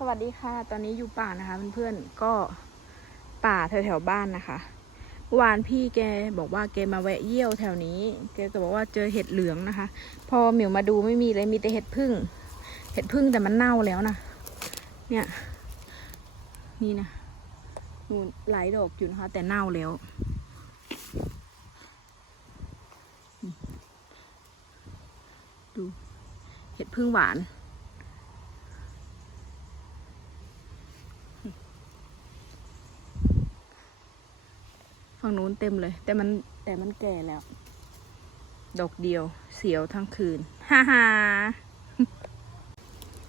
สวัสดีค่ะ ตอนนี้อยู่ป่านะคะเพื่อนๆ ก็ป่าแถวๆบ้านนะคะวานพี่แกบอกว่าแกมาแวะเยี่ยวแถวนี้ แกก็บอกว่าเจอเห็ดเหลืองนะคะ พอเหมียวมาดูไม่มีเลยมีแต่เห็ดพึ่ง เห็ดพึ่งแต่มันเน่าแล้วนะ เนี่ย นี่นะนูนหลายดอกอยู่นะคะ แต่เน่าแล้ว ดู เห็ดพึ่งหวาน ฝั่งนู้นเต็มเลย แต่มันแต่มันแก่แล้ว ดอกเดียวเสียวทั้งคืนฮ่าฮ่า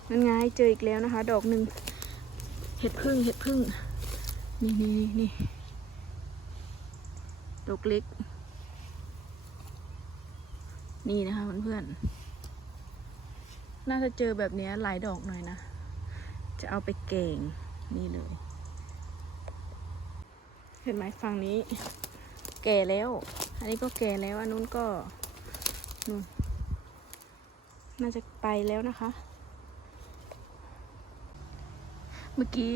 นั่นไงเจออีกแล้วนะคะ ดอกหนึ่งเห็ดพึ่งเห็ดพึ่งนี่นี่นี่ดอกเล็ก นี่นะคะเพื่อนๆน่าจะเจอแบบนี้หลายดอกหน่อยนะ จะเอาไปเก่งนี่เลย ห็นไหมฝั่งนี้ แก่แล้ว อันนี้ก็แก่แล้ว อันนู้นก็นู่นน่าจะไปแล้วนะคะ เมื่อกี้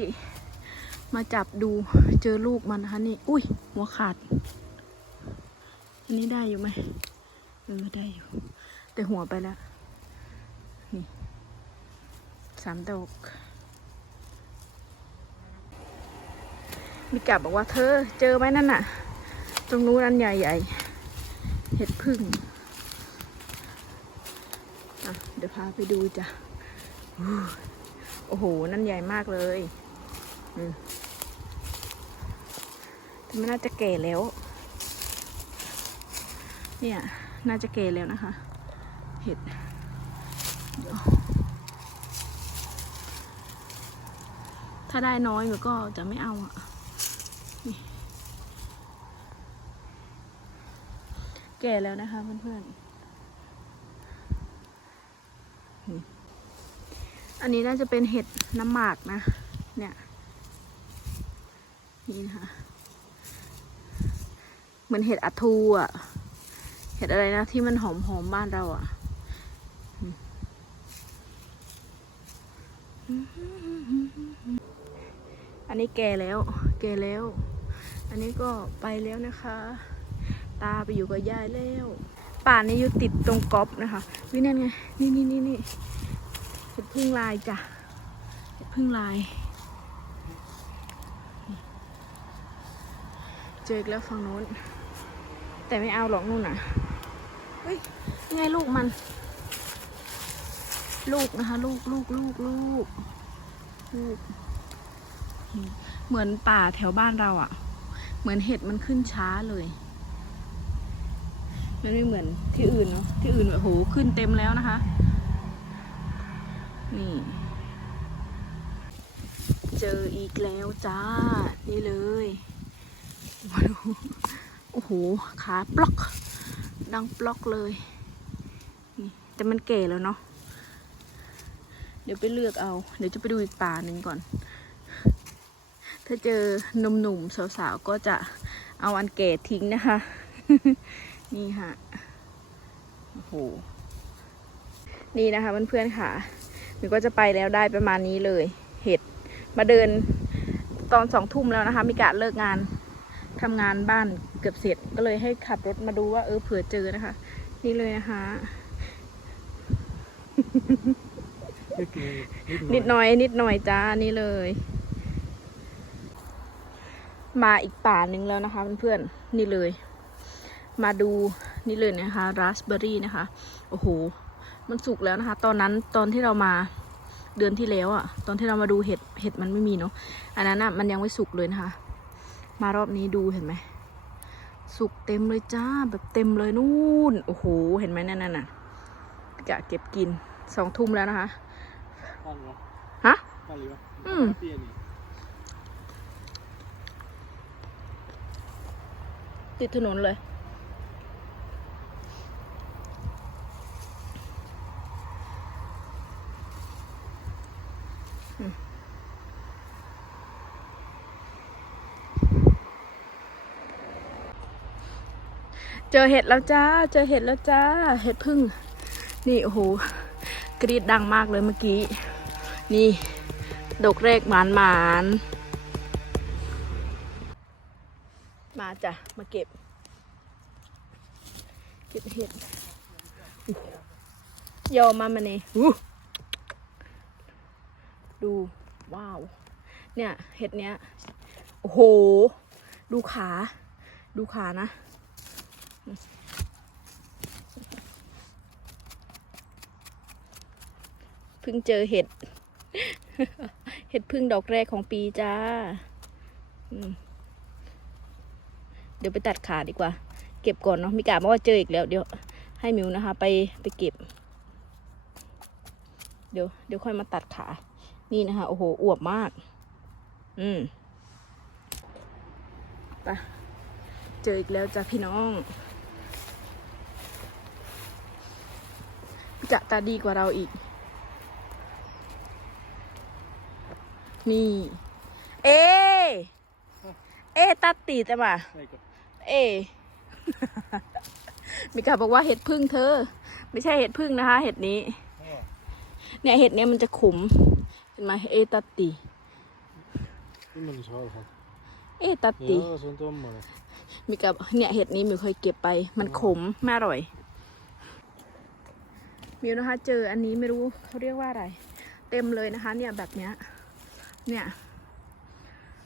มาจับดูเจอลูกมันนะคะนี่ อุ้ย หัวขาด อันนี้ได้อยู่ไหมเออได้อยู่ แต่หัวไปแล้ว นี่สามดอก มีกลับอกว่าเธอเจอไหมนั่นน่ะ ตรงนู้นอันใหญ่ๆ เห็ดพึ่งอะเดี๋ยวพาไปดูจ้ะโอ้โห นั่นใหญ่มากเลยอืมแต่มันน่าจะแก่แล้ว เนี่ย น่าจะแก่แล้วนะคะ เห็ดถ้าได้น้อยมันก็จะไม่เอาอะ แก่แล้วนะคะเพื่อนๆ อันนี้น่าจะเป็นเห็ดน้ำหมากนะ เนี่ย นี่นะคะ เหมือนเห็ดอัทูอะ เห็ดอะไรนะที่มันหอมๆบ้านเราอะอันนี้แก่แล้ว แก่แล้ว อันนี้ก็ไปแล้วนะคะ ตาไปอยู่กับยายแล้ว ป่านี้อยู่ติดตรงก๊อปนะคะวินั่นไง นี่นี่นี่นี่เห็ดพึ่งลายจ้ะเห็ดพึ่งลาย เจออีกแล้วฝั่งโน้น แต่ไม่เอาหรอกนู่นน่ะเฮ้ยไงลูกมัน ลูกนะคะ ลูกลูกลูกลูกลูก เหมือนป่าแถวบ้านเราอะ่ะ เหมือนเห็ดมันขึ้นช้าเลย มันไม่เหมือนที่อื่นเนาะที่อื่นแบบโหขึ้นเต็มแล้วนะคะ นี่ เจออีกแล้วจ้า นี่เลยมาดูโอ้โหขาปลอก ดังปลอกเลยนี่แต่มันเก่แล้วเนาะเดี๋ยวไปเลือกเอา เดี๋ยวจะไปดูอีกป่าหนึ่งก่อน ถ้าเจอหนุ่มๆสาวๆก็จะเอาอันเก่ทิ้งนะคะ นี่ค่ะโอ้โหนี่นะคะเพื่อนๆค่ะมันก็จะไปแล้วได้ประมาณนี้เลย เห็ดมาเดินตอนสองทุ่มแล้วนะคะมีการเลิกงานทำงานบ้านเกือบเสร็จก็เลยให้ขับรถมาดูว่าเออเผื่อเจอนะคะ นี่เลยนะคะนิดหน่อยนิดหน่อยจ้านี่เลย มาอีกป่าหนึ่งแล้วนะคะเพื่อนๆนี่เลย มาดูนี่เลยนะคะราสเบอร์รี่นะคะ โอ้โห มันสุกแล้วนะคะ ตอนนั้นตอนที่เรามาเดือนที่แล้วอะ่ะ ตอนที่เรามาดูเห็ดเห็ดมันไม่มีเนาะอันนั้นอะมันยังไม่สุกเลยนะคะ มารอบนี้ดูเห็นไหมสุกเต็มเลยจ้าแบบเต็มเลยนู่น โอ้โห เห็นไหมนั่นน่ะกะเก็บกินสองทุ่มแล้วนะคะฮะอืมติดถนนเลย เจอเห็ดแล้วจ้า เจอเห็ดแล้วจ้า เห็ดพึ่ง นี่โอ้โห กรีดดังมากเลยเมื่อกี้ นี่ดอกแรกหมานหมานมาจ้ะ มาเก็บ เก็บเห็ดยอมมามาเนี่ย ดู ว้าว เนี่ย เห็ดเนี้ย โอ้โห ดูขา ดูขานะ เพิ่งเจอเห็ด เห็ดพึ่งดอกแรกของปีจ้า เดี๋ยวไปตัดขาดีกว่า เก็บก่อนเนาะ มีกาบอกว่าเจออีกแล้ว เดี๋ยว ให้มิวนะคะ ไปไปเก็บ เดี๋ยวเดี๋ยวค่อยมาตัดขา นี่นะคะ โอ้โห อวบมาก อืมไปเจออีกแล้วจ้ะพี่น้อง จะตาดีกว่าเราอีก นี่ เอ เอตัดตีแต่มาเอ มีกาบอกว่าเห็ดพึ่งเธอ ไม่ใช่เห็ดพึ่งนะคะ เห็ดนี้ เนี่ยเห็ดเนี้ยมันจะขม เห็นไหมเอตัดตี Immorgon så har jag เอตัดตี Ja, sånt om man. มีกับเนี่ยเห็ดนี้มิวเคยเก็บไป มันขมไม่อร่อย มิวนะคะเจออันนี้ไม่รู้เขาเรียกว่าอะไร เต็มเลยนะคะ เนี่ยแบบเนี้ย เนี่ย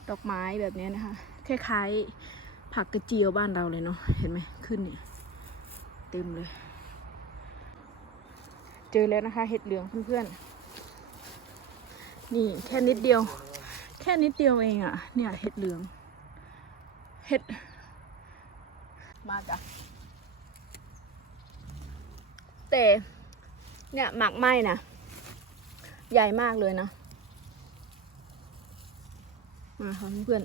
ดอกไม้แบบเนี้ยนะคะ คล้ายๆผักกระเจียวบ้านเราเลยเนาะ เห็นไหมขึ้นเนี่ย เต็มเลย เจอแล้วนะคะ เห็ดเหลืองเพื่อนๆ นี่แค่นิดเดียว แค่นิดเดียวเองอะ่ะ เนี่ยเห็ดเหลือง เห็ด มาจ้ะแต่เนี่ยหมักไหมนะ ใหญ่มากเลยนะ มาค่ะเพื่อน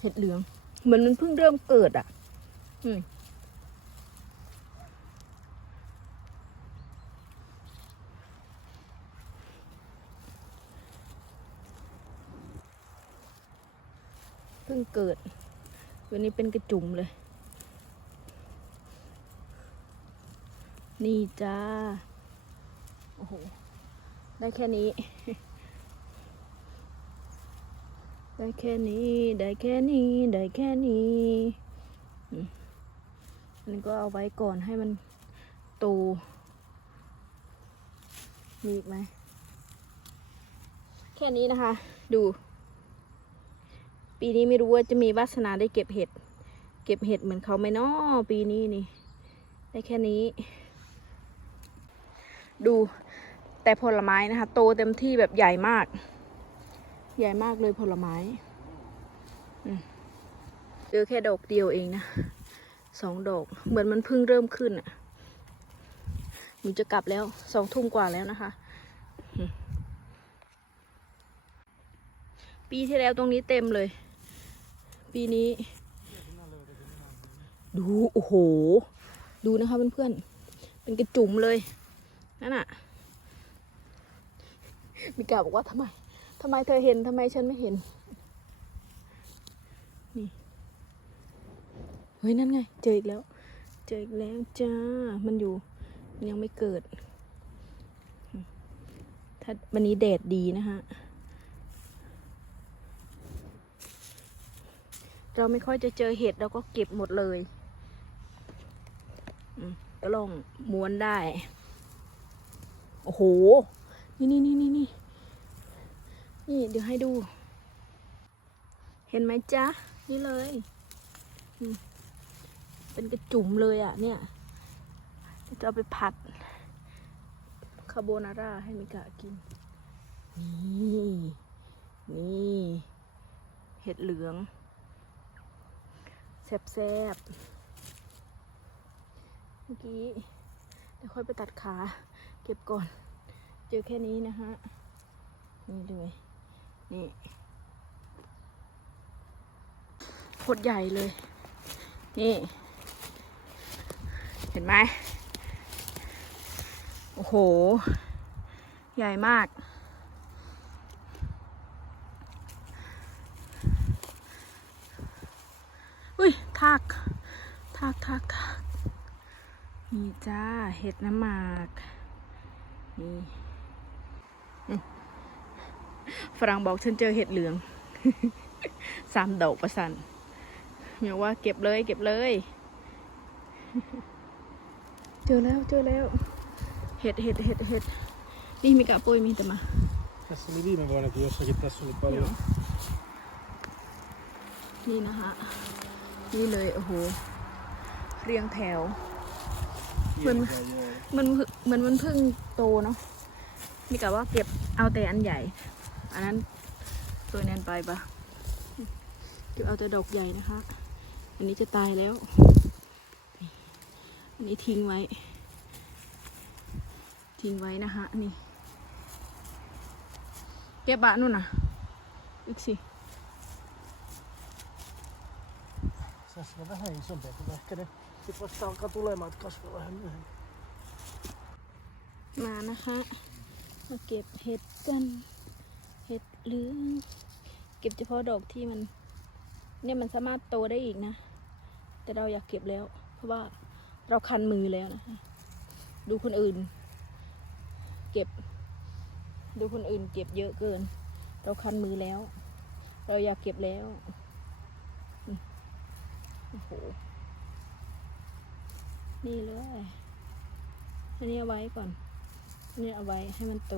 เห็ดเหลือง เหมือนมันเพิ่งเริ่มเกิดอะ อืม พิ่งเกิด วันนี้เป็นกระจุ่มเลย นี่จ้า โอ้โห ได้แค่นี้ ได้แค่นี้ ได้แค่นี้ ได้แค่นี้มอันนี้ก็เอาไว้ก่อนให้มันโต มีอีกไหม แค่นี้นะคะ ดู ปีนี้ไม่รู้ว่าจะมีวาสนาได้เก็บเห็ด เก็บเห็ดเหมือนเขาไหมนาะปีนี้นี่ ได้แค่นี้ ดูแต่ผลไม้นะคะ โตเต็มที่แบบใหญ่มาก ใหญ่มากเลยผลไม้เจอแค่ดอกเดียวเองนะสองดอกเหมือนมันเพิ่งเริ่มขึ้นอะหนูจะกลับแล้วสองทุ่มกว่าแล้วนะคะ ปีที่แล้วตรงนี้เต็มเลย ปีนี้ ดูโอ้โห ดูนะคะเพื่อนๆเป็นกระจุ่มเลยนั่นอะมีกาบอกว่าทำไมทำไมเธอเห็นทำไมฉันไม่เห็น นี่ เฮ้ย นั่นไง เจออีกแล้ว เจออีกแล้วจ้า มันอยู่ ยังไม่เกิด ถ้าวันนี้แดดดีนะฮะ เราไม่ค่อยจะเจอเห็ดเราก็เก็บหมดเลยก็ลองม้วนได้ โอ้โห นี่นี่นี่นี่นี่นี่เดี๋ยวให้ดู เห็นไหมจ๊ะ นี่เลย เป็นกระจุ่มเลยอะ เนี่ย จะเอาไปผัด คาโบนาร่าให้มิกะกิน นี่ นี่ เห็ดเหลือง แซ่บๆ เมื่อกี้เดี๋ยวค่อยไปตัดขาเก็บก่อน เจอแค่นี้นะฮะ นี่เลย นี่โคตรใหญ่เลย นี่ เห็นไหม โอ้โห ใหญ่มาก อุ้ย ทากทากทากทากนี่จ้าเห็ดน้ำหมากนี่อืมฝรั่งบอกฉันเจอเห็ดเหลืองสามดอกประสันเมียว่าเก็บเลย เก็บเลย เจอแล้วเจอแล้ว เห็ดเห็ดเห็ดเห็ดนี่มีกะปุยมีแต่มา Tässä oli viime vuonnakin jossakin, tässä oli paljon. นี่นะฮะ นี่เลยโอ้โหเรียงแถว Mình- pieniä, joo. มันเหมือนมันเพิ่งโตเนาะนี่กะว่าเก็บเอาแต่อันใหญ่ อันนั้นตัวนั้นไปปะเก็บเอาแต่ดอกใหญ่นะคะ อันนี้จะตายแล้ว อันนี้ทิ้งไว้ ทิ้งไว้นะคะนี่ เก็บบะนู่นน่ะอีกสิ Tässä on vähän isompia, mutta ehkä ne sit vasta alkaa tulemaan, että kasvaa vähän myöhemmin. มานะคะมาเก็บเห็ดกัน เห็ดเหลืองเก็บเฉพาะดอกที่มัน เนี่ยมันสามารถโตได้อีกนะ แต่เราอยากเก็บแล้ว เพราะว่าเราคันมือแล้วนะคะ ดูคนอื่น เก็บ ดูคนอื่น เก็บเยอะเกิน เราคันมือแล้ว เราอยากเก็บแล้ว โอ้โห นี่เลย อันนี้เอาไว้ก่อนอันนี้เอาไว้ให้มันโต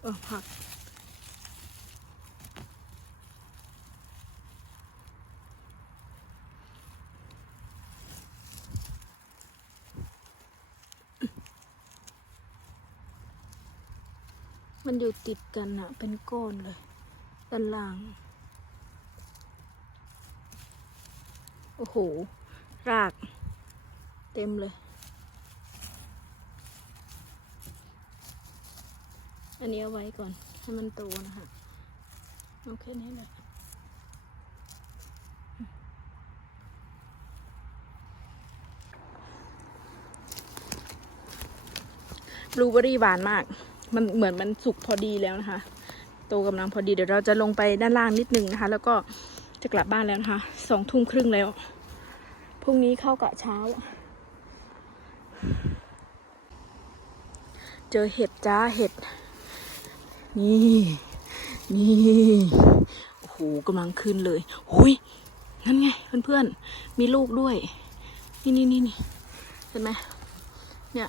เออผัก มันอยู่ติดกันอะเป็นก้อนเลยด้านล่าง โอ้โห ราก เต็มเลย อันนี้เอาไว้ก่อน ให้มันโตนะคะเอาแค่นี้แหละบลูเบอรี่หวานมาก มันเหมือนมันสุกพอดีแล้วนะคะโตกำลังพอดีเดี๋ยวเราจะลงไปด้านล่างนิดนึงนะคะ แล้วก็จะกลับบ้านแล้วนะคะสองทุ่มครึ่งแล้วพรุ่งนี้เข้ากะเช้า เจอเห็ดจ้าเห็ด นี่นี่โอ้โหกำลังขึ้นเลยหุยนั่นไงเพื่อนๆมีลูกด้วย นี่นี่นี่นี่เห็นไหมเนี่ย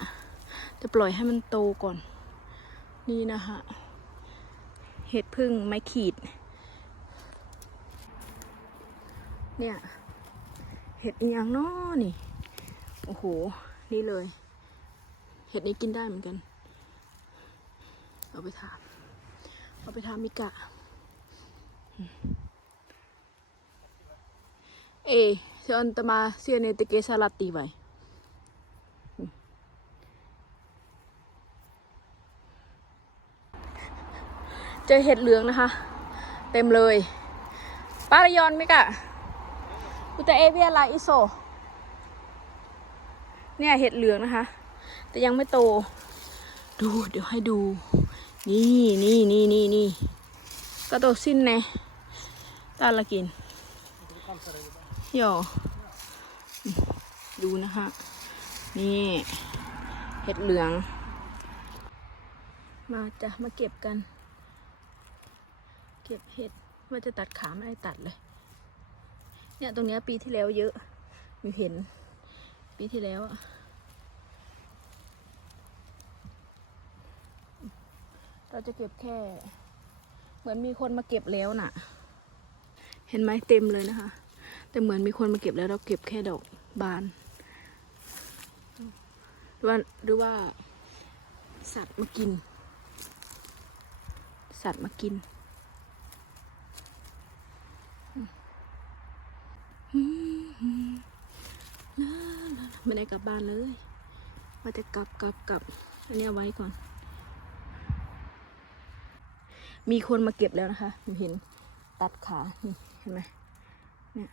จะปล่อยให้มันโตก่อน นี่นะคะเห็ดพึ่งไม้ขีด เนี่ย เห็ดอียังน้อนี่ โอ้โห นี่เลย เห็ดนี้กินได้เหมือนกัน เอาไปทำเอาไปทำมิกะ เอเซอนตมาเซียเนตเกสาลาตีไว้ จอเห็ดเหลืองนะคะ เต็มเลยปารายอนมิกะอุตเอเวียลาอิโซเนี่ยเห็ดเหลืองนะคะ แต่ยังไม่โต ดูเดี๋ยวให้ดู นี่นี่นี่นี่นี่ก็โตสิ้นแน่ตาละกินโยดูนะคะ นี่เห็ดเหลือง มาจะมาเก็บกัน ก็บเห็ดว่าจะตัดขาไม่ได้ตัดเลย เนี่ยตรงเนี้ยปีที่แล้วเยอะมีเห็น ปีที่แล้วอะเราจะเก็บแค่ เหมือนมีคนมาเก็บแล้วน่ะ เห็นไหมเต็มเลยนะคะ แต่เหมือนมีคนมาเก็บแล้วเราเก็บแค่ดอกบานหรือว่าหรือว่า สัตว์มากิน สัตว์มากิน ไม่ได้กลับบ้านเลยว่าจะกลับกลับกลับอันนี้เอาไว้ก่อน มีคนมาเก็บแล้วนะคะดูเห็นตัดขานี่เห็นไหมเนี่ย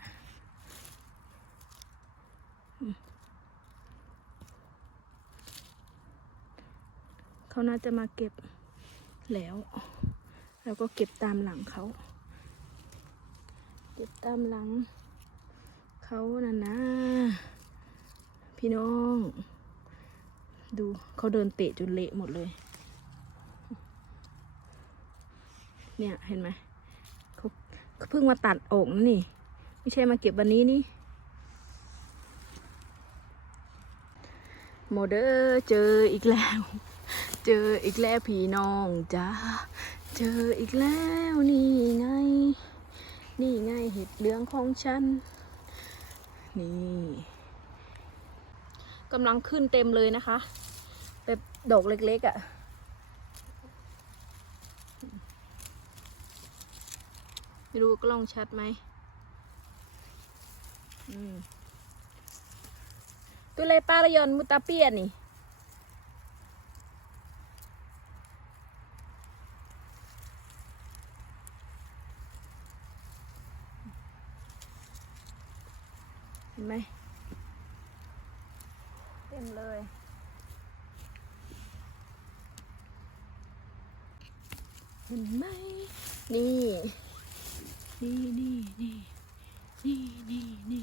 เขาน่าจะมาเก็บแล้ว แล้วก็เก็บตามหลังเขา เก็บตามหลัง เขาน่ะนะ พี่น้อง ดูเขาเดินเตะจนเละหมดเลย เนี่ยเห็นไหมเขาเขาเพิ่งมาตัดออกนะนี่ ไม่ใช่มาเก็บวันนี้นี่โมเดอร์เจออีกแล้ว เจออีกแล้วพี่น้องจ้าเจออีกแล้วนี่ไง นี่ไงเห็ดเหลืองของฉัน นี่กำลังขึ้นเต็มเลยนะคะ แบบดอกเล็กๆอะ่ะ ไม่รู้กล้องชัดไหมอืมตัวเลปลาระยอนมุตาเปียนี่ ไหม เต็มเลย เห็นไหม นี่ นี่นี่นี่นี่นี่นี่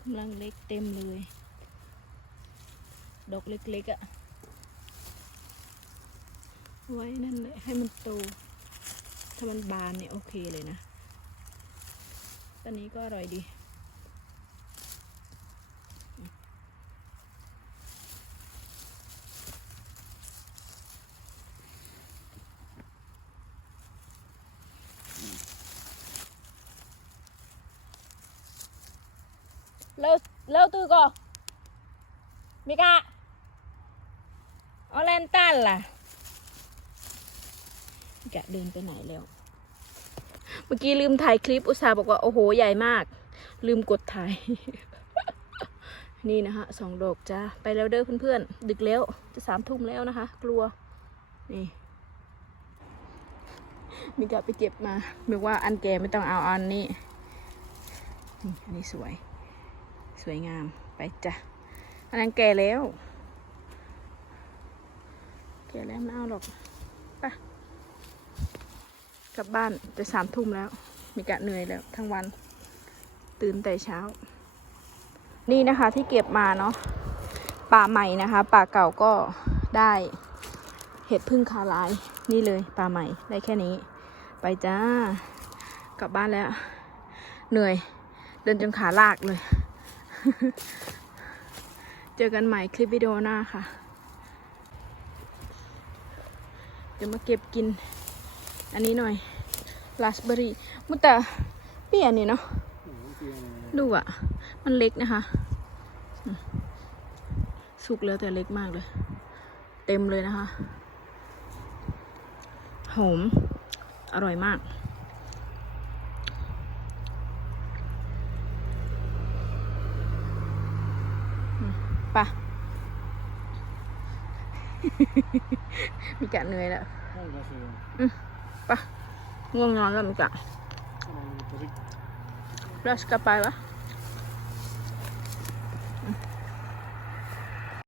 กำลังเล็กเต็มเลย ดอกเล็กๆอะ่ะ ไว้นั่นแหละให้มันโต ถ้ามันบานเนี่ยโอเคเลยนะ ตอนนี้ก็อร่อยดีเร็วเร็วตื่นก่อนมิกาเอาแลนตันล่ะมิกาเดินไปไหนแล้ว เมื่อกี้ลืมถ่ายคลิปอุตส่าห์บอกว่า โอ้โห ใหญ่มาก ลืมกดถ่าย นี่นะฮะสองดอกจ้าไปแล้วเด้อเพื่อนๆ ดึกแล้วจะสามทุ่มแล้วนะคะ กลัว นี่มีกะไปเก็บมาบอกว่าอันแก่ไม่ต้องเอาอันนี้นี่อันนี้สวย สวยงามไปจ้ะอันนั้นแก่แล้ว แก่แล้วไม่เอาหรอก กลับบ้านจะสามทุ่มแล้ว มีกะเหนื่อยแล้วทั้งวัน ตื่นแต่เช้า นี่นะคะที่เก็บมาเนาะป่าใหม่นะคะ ป่าเก่าก็ได้เห็ดพึ่งคาลายนี่เลยป่าใหม่ได้แค่นี้ ไปจ้ากลับบ้านแล้ว เหนื่อย เดินจนขาลากเลย เจอกันใหม่คลิปวิดีโอหน้าค่ะเดี๋ยวมาเก็บกิน อันนี้หน่อยราสเบอรี่มุตตะเปรี้ยนี่เนาะดูอะมันเล็กนะคะ สุกแล้วแต่เล็กมากเลย เต็มเลยนะคะ หอม อร่อยมาก ปะ มีกะเหนื่อยแล้ว ปะง่วงนอนแล้วมีกะ Mm. เราสกลับไปวะ